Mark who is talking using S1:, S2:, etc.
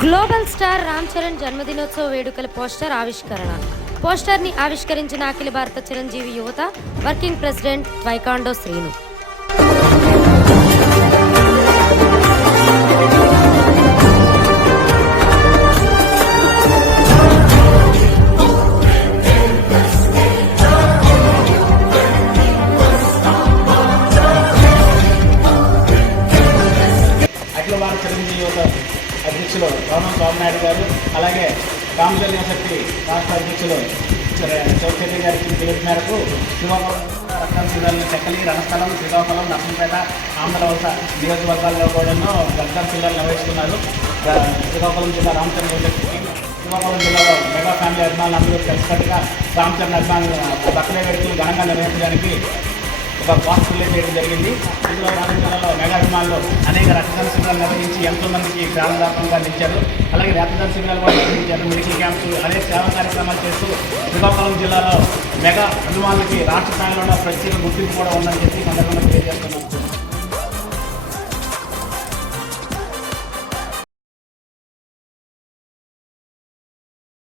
S1: Global star Ram Charan జన్మదినోత్సవ వేడుకల poster ఆవిష్కరణ. పోస్టర్ని ఆవిష్కరించిన అఖిల భారత చిరంజీవి యువత వర్కింగ్ ప్రెసిడెంట్ వైకాండో శ్రీను.
S2: అధ్యక్షులు రామన్ స్వామినాయుడు గారు అలాగే రామజల్ యూనివర్సిటీ రాష్ట్ర అధ్యక్షులు చౌచర్య గారికి పిలుపు మేరకు శ్రీకాకుళం రక్తం జిల్లాలో చెక్కలి రణస్థలం శ్రీకాకుళం నర్సంపేట ఆంధ్రవలస నియోజకవర్గాల్లో కూడాను రక్తం జిల్లాలు నిర్వహిస్తున్నారు. శ్రీకాకుళం జిల్లా రామచంద్ర యూనివర్సిటీకి శ్రీకాకుళం జిల్లాలో మెగా ఫ్యామిలీ అభిమానులు అందరూ కలిసికట్టుగా రామచంద్ర అభిమానులు బర్త్డే వేడుకలు ఘనంగా నిర్వహించడానికి బాక్స్ రిలీజ్ చేయడం జరిగింది. ఇందులో రాజకీయాలలో మెగా అభిమానులు అనేక రక్తదాన శిబిరాలు నిర్వహించి ఎంతో మందికి ప్రాణదాపంగా నిలిచారు. అలాగే రక్తదాన శిబిరాలు కూడా నిర్వహించారు. మెడికల్ క్యాంప్స్ అనేక సేవా కార్యక్రమాలు చేస్తూ శ్రీకాకుళం జిల్లాలో మెగా అభిమానులకి రాష్ట్ర స్థాయిలో ప్రత్యేక గుర్తింపు కూడా ఉందని చెప్పి సందర్భంగా తెలియజేస్తున్నాం.